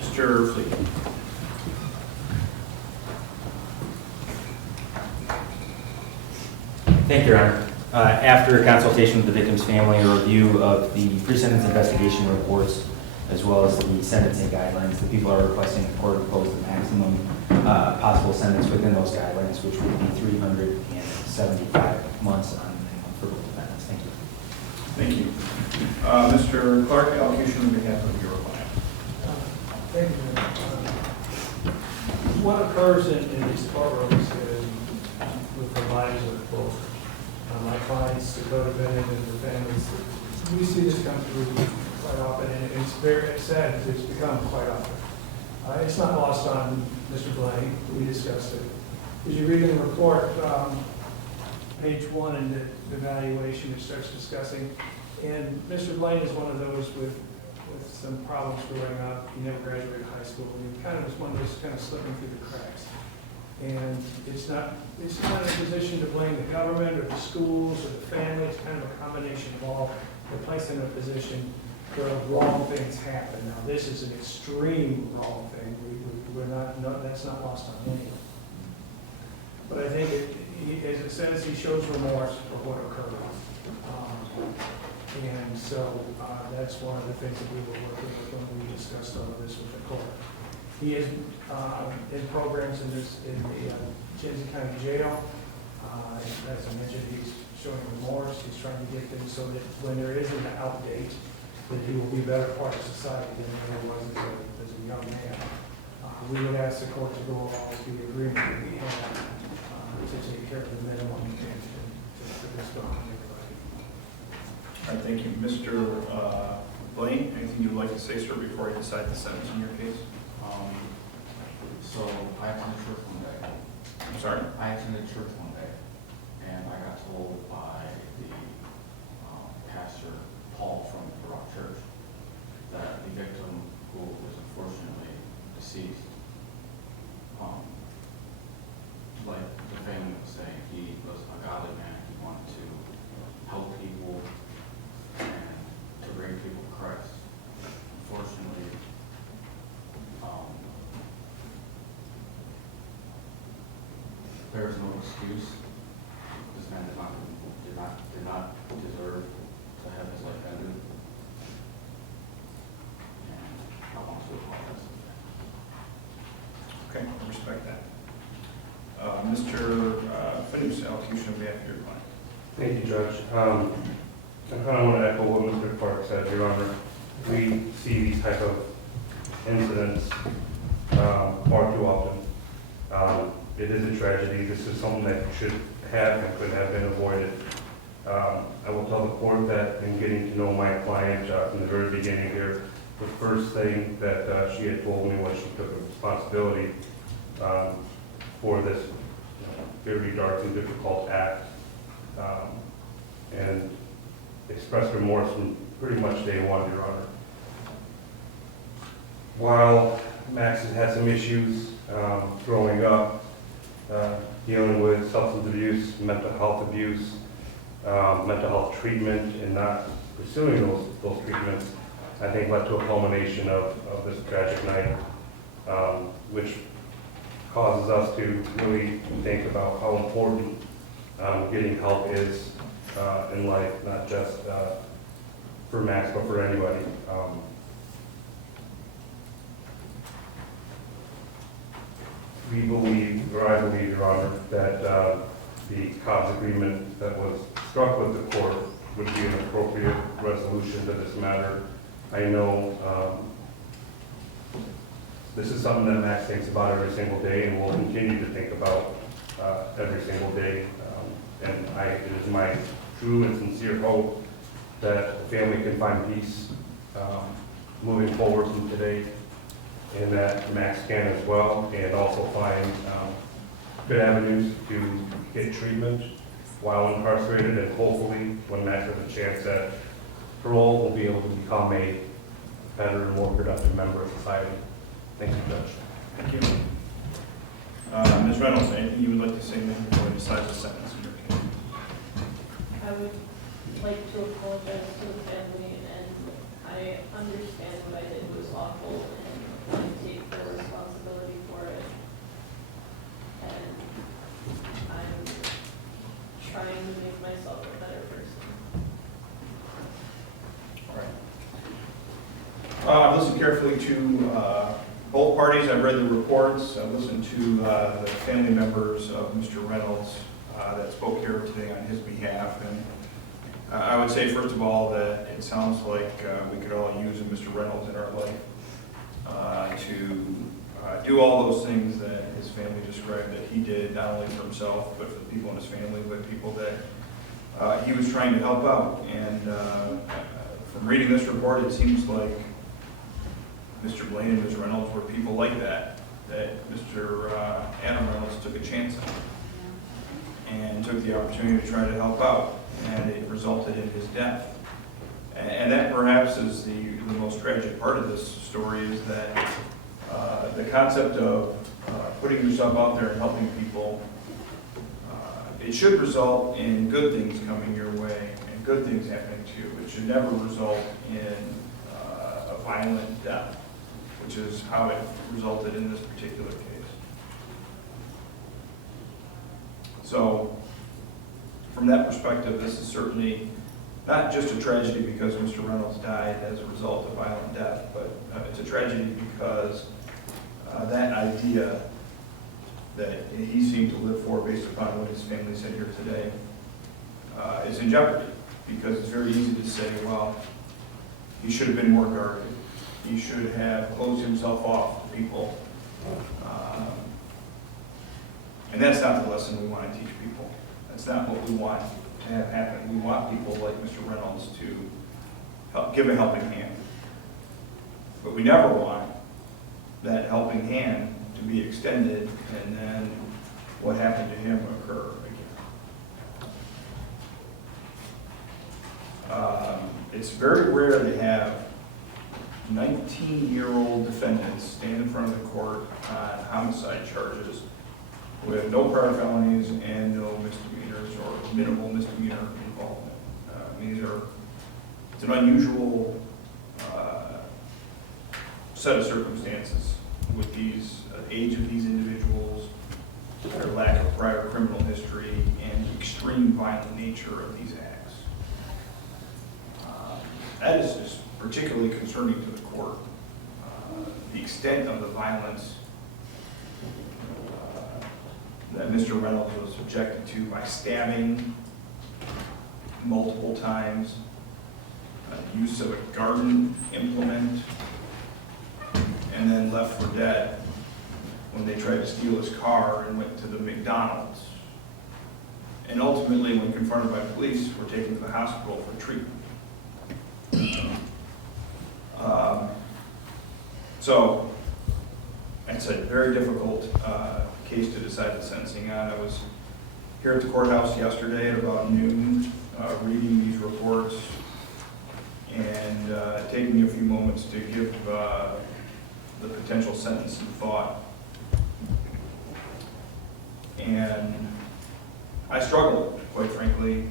Mr. Fleet. Thank you, Your Honor. After consultation with the victim's family, a review of the pre-sentence investigation reports, as well as the sentencing guidelines, the people are requesting the court impose the maximum possible sentence within those guidelines, which would be 375 months on minimum for both defendants. Thank you. Thank you. Mr. Clark, allocution on behalf of your client. Thank you. What occurs in these courtrooms is with the lives of both my clients, the co-defendant, and the families, we see this come through quite often, and it's very sad. It's become quite often. It's not lost on Mr. Blain. We discussed it. As you read in the report, page 1 in the evaluation, it starts discussing, and Mr. Blain is one of those with some problems growing up. He never graduated high school, and he kind of was one of those kind of slipping through the cracks. And it's not a position to blame the government or the schools or the family. It's kind of a combination of all. They're placed in a position where wrong things happen. Now, this is an extreme wrong thing. That's not lost on anyone. But I think, as it says, he shows remorse for what occurred. And so that's one of the things that we were working with when we discussed all of this with the court. He is in programs in the Genesee County Jail. As I mentioned, he's showing remorse. He's trying to get things so that when there is an outdate, that he will be a better part of society than he was as a young man. We would ask the court to go along with the agreement that we have to take care of the minimum and to this on everybody. All right, thank you. Mr. Blain, anything you'd like to say, sir, before I decide the sentence in your case? So I attended church one day. I'm sorry? I attended church one day, and I got told by the pastor, Paul, from the Rock Church, that the victim, who was unfortunately deceased, like the family was saying, he was a godly man. He wanted to help people and to bring people to Christ. Unfortunately, there is no excuse. This man did not deserve to have his life ended. And I want to apologize for that. Okay, I respect that. Mr. Finney's allocution on behalf of your client. Thank you, Judge. I kind of want to echo what Mr. Clark said, Your Honor. We see these type of incidents far too often. It is a tragedy. This is something that should have and could have been avoided. I will tell the court that in getting to know my client from the very beginning here, the first thing that she had told me was she took a responsibility for this very dark and difficult act, and expressed remorse from pretty much day one, Your Honor. While Max has had some issues growing up, dealing with substance abuse, mental health abuse, mental health treatment, and not pursuing those treatments, I think led to a culmination of this tragic night, which causes us to really think about how important getting help is in life, not just for Max, but for anybody. We believe, or I believe, Your Honor, that the COBS agreement that was struck with the court would be an appropriate resolution to this matter. I know this is something that Max thinks about every single day and will continue to think about every single day. And it is my true and sincere hope that the family can find peace moving forward from today, and that Max can as well, and also find good avenues to get treatment while incarcerated, and hopefully when Max has a chance at parole, will be able to become a better and more productive member of society. Thank you, Judge. Thank you. Ms. Reynolds, anything you would like to say before I decide the sentence in your case? I would like to apologize to the family, and I understand what I did was awful, and I take full responsibility for it. And I'm trying to make myself a better person. All right. I've listened carefully to both parties. I've read the reports. I've listened to the family members of Mr. Reynolds that spoke here today on his behalf. And I would say, first of all, that it sounds like we could all use a Mr. Reynolds in our life to do all those things that his family described that he did, not only for himself, but for the people in his family, but people that he was trying to help out. And from reading this report, it seems like Mr. Blain and Ms. Reynolds were people like that Mr. Adam Reynolds took a chance on and took the opportunity to try to help out, and it resulted in his death. And that perhaps is the most tragic part of this story, is that the concept of putting yourself out there and helping people, it should result in good things coming your way and good things happening to you. It should never result in a violent death, which is how it resulted in this particular case. So, from that perspective, this is certainly not just a tragedy because Mr. Reynolds died as a result of violent death, but it's a tragedy because that idea that he seemed to live for, based upon what his family said here today, is in jeopardy. Because it's very easy to say, well, he should have been more guarded. He should have closed himself off to people. And that's not the lesson we want to teach people. That's not what we want to have happen. We want people like Mr. Reynolds to give a helping hand. But we never want that helping hand to be extended and then what happened to him occur again. It's very rare to have 19-year-old defendants stand in front of the court on homicide charges with no prior felonies and no misdemeanors or minimal misdemeanor involvement. It's an unusual set of circumstances with these age of these individuals, their lack of prior criminal history, and the extreme violent nature of these acts. That is just particularly concerning to the court. The extent of the violence that Mr. Reynolds was subjected to by stabbing multiple times, use of a garden implement, and then left for dead when they tried to steal his car and went to the McDonald's. And ultimately, when confronted by police, were taken to the hospital for treatment. So, it's a very difficult case to decide the sentencing on. I was here at the courthouse yesterday at about noon, reading these reports and taking a few moments to give the potential sentence some thought. And I struggled, quite frankly,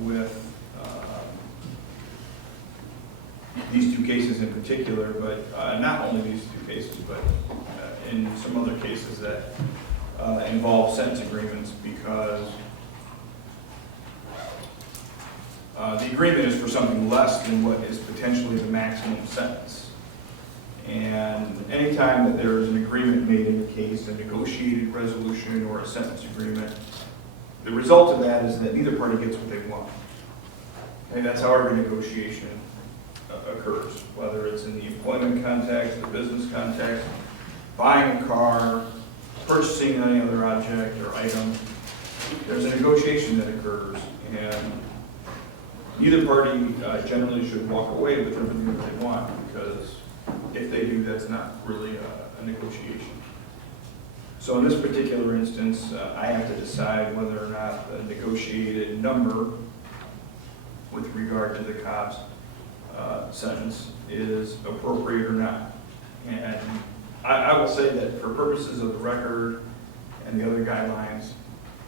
with these two cases in particular, but not only these two cases, but in some other cases that involve sentence agreements, because the agreement is for something less than what is potentially the maximum sentence. And anytime that there is an agreement made in a case, a negotiated resolution or a sentence agreement, the result of that is that neither party gets what they want. And that's how every negotiation occurs, whether it's in the employment context, the business context, buying a car, purchasing any other object or item. There's a negotiation that occurs, and neither party generally should walk away with everything that they want, because if they do, that's not really a negotiation. So in this particular instance, I have to decide whether or not the negotiated number with regard to the cop's sentence is appropriate or not. And I will say that for purposes of the record and the other guidelines,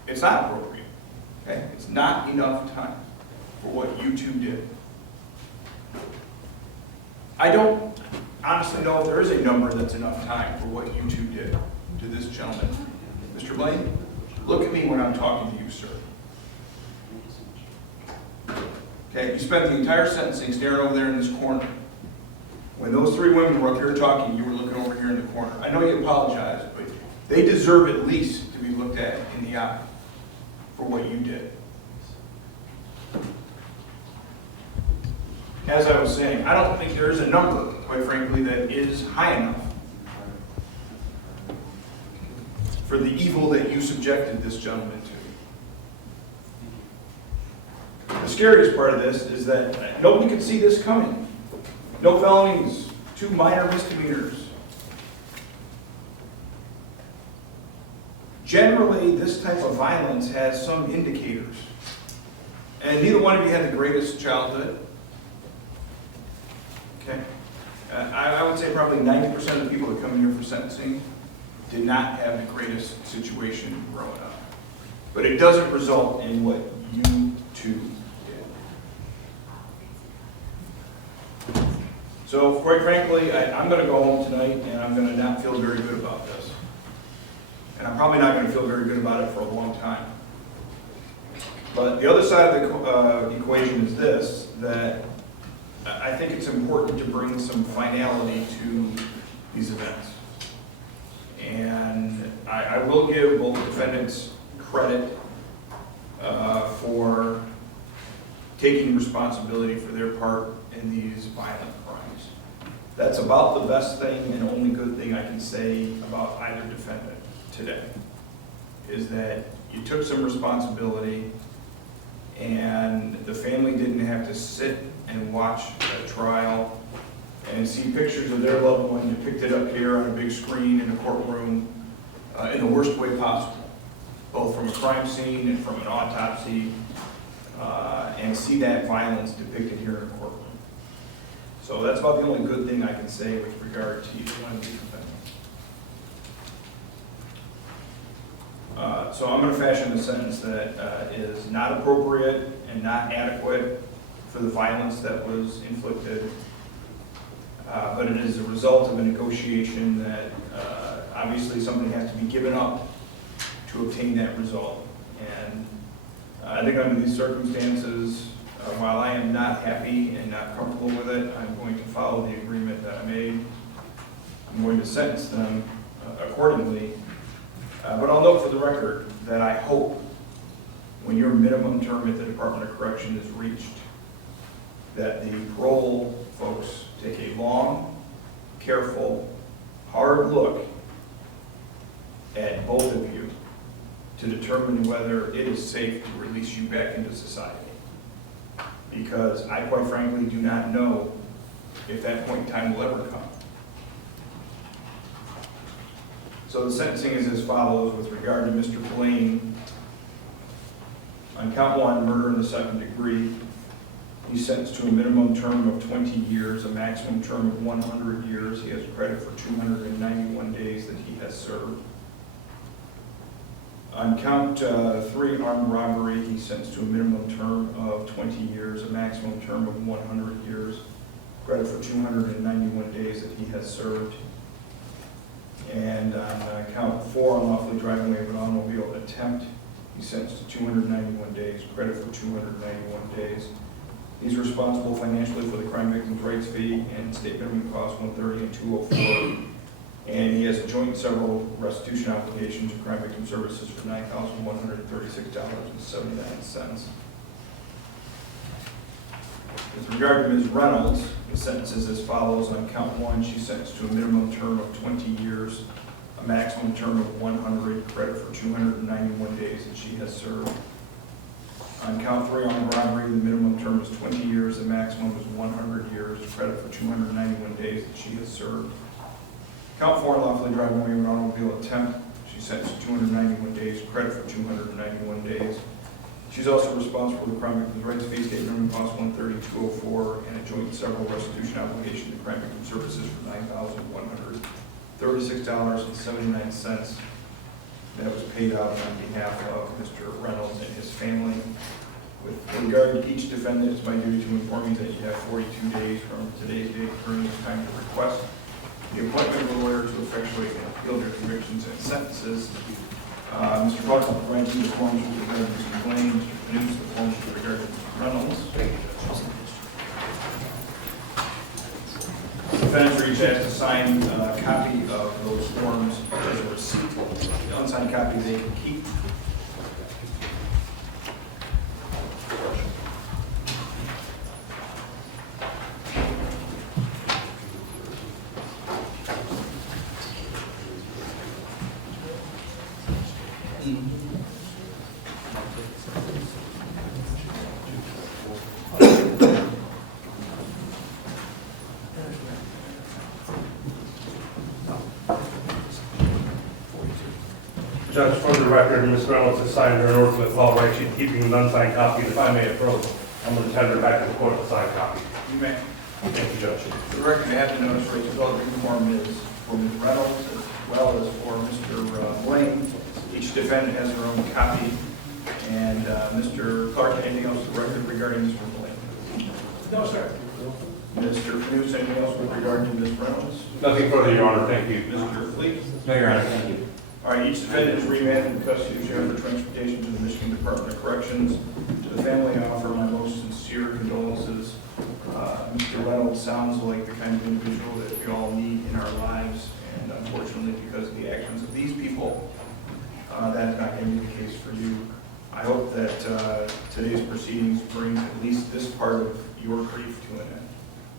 it's not appropriate. Okay? It's not enough time for what you two did. I don't honestly know if there is a number that's enough time for what you two did to this gentleman. Mr. Blain, look at me when I'm talking to you, sir. Okay, you spent the entire sentencing staring over there in this corner. When those three women were up here talking, you were looking over here in the corner. I know you apologize, but they deserve at least to be looked at in the eye for what you did. As I was saying, I don't think there is a number, quite frankly, that is high enough for the evil that you subjected this gentleman to. The scariest part of this is that nobody could see this coming. No felonies, 2 minor misdemeanors. Generally, this type of violence has some indicators. And neither one of you had the greatest childhood. Okay? I would say probably 90% of the people that come in here for sentencing did not have the greatest situation growing up. But it doesn't result in what you two did. So, quite frankly, I'm going to go home tonight and I'm going to not feel very good about this. And I'm probably not going to feel very good about it for a long time. But the other side of the equation is this, that I think it's important to bring some finality to these events. And I will give both defendants credit for taking responsibility for their part in these violent crimes. That's about the best thing and only good thing I can say about either defendant today, is that you took some responsibility and the family didn't have to sit and watch a trial and see pictures of their loved one depicted up here on a big screen in a courtroom in the worst way possible, both from a crime scene and from an autopsy, and see that violence depicted here in a courtroom. So that's about the only good thing I can say with regard to either one of these defendants. So I'm going to fashion a sentence that is not appropriate and not adequate for the violence that was inflicted, but it is a result of a negotiation that obviously something has to be given up to obtain that result. And I think under these circumstances, while I am not happy and not comfortable with it, I'm going to follow the agreement that I made. I'm going to sentence them accordingly. But I'll note for the record that I hope when your minimum term at the Department of Correction is reached, that the parole folks take a long, careful, hard look at both of you to determine whether it is safe to release you back into society. Because I quite frankly do not know if that point in time will ever come. So the sentencing is as follows with regard to Mr. Blain. On count 1, murder in the second degree, he's sentenced to a minimum term of 20 years, a maximum term of 100 years. He has credit for 291 days that he has served. On count 3, armed robbery, he's sentenced to a minimum term of 20 years, a maximum term of 100 years, credit for 291 days that he has served. And on count 4, unlawfully driving away of an automobile attempt, he's sentenced to 291 days, credit for 291 days. He's responsible financially for the crime victim's rights fee and state minimum cost 130 and 204. And he has a joint and several restitution obligations of crime victim services for $9,136.79. With regard to Ms. Reynolds, the sentence is as follows. On count 1, she's sentenced to a minimum term of 20 years, a maximum term of 100, credit for 291 days that she has served. On count 3, armed robbery, the minimum term is 20 years, the maximum is 100 years, credit for 291 days that she has served. Count 4, unlawfully driving away of an automobile attempt, she's sentenced to 291 days, credit for 291 days. She's also responsible for the crime victim's rights fee, state minimum cost 130, 204, and a joint and several restitution obligation to crime victim services for $9,136.79. That was paid out on behalf of Mr. Reynolds and his family. With regard to each defendant, it's my duty to inform you that you have 42 days from today's date during this time to request the appointment of a lawyer to effectuate and appeal their convictions and sentences. Mr. Clark will provide you the forms with regard to Mr. Blain, Mr. Reynolds, the forms with regard to Mr. Reynolds. Defendants are each asked to sign a copy of those forms as a receipt. The unsigned copy they can keep. Judge, for the record, Ms. Reynolds has signed her oath with law right. She's keeping an unsigned copy. If I may approach, I'm going to tender back to the court a signed copy. You may. Thank you, Judge. For the record, I have to notice right to vote form is for Ms. Reynolds as well as for Mr. Blain. Each defendant has their own copy. And Mr. Clark, anything else for the record regarding Mr. Blain? No, sir. Mr. Knudsen, anything else with regard to Ms. Reynolds? Nothing further, Your Honor. Thank you. Mr. Fleet? No, Your Honor, thank you. All right, each defendant is remanded in custody of sheriff for transportation to the Michigan Department of Corrections. To the family, I offer my most sincere condolences. Mr. Reynolds sounds like the kind of individual that we all need in our lives, and unfortunately, because of the actions of these people, that is not going to be the case for you. I hope that today's proceedings bring at least this part of your grief to an end.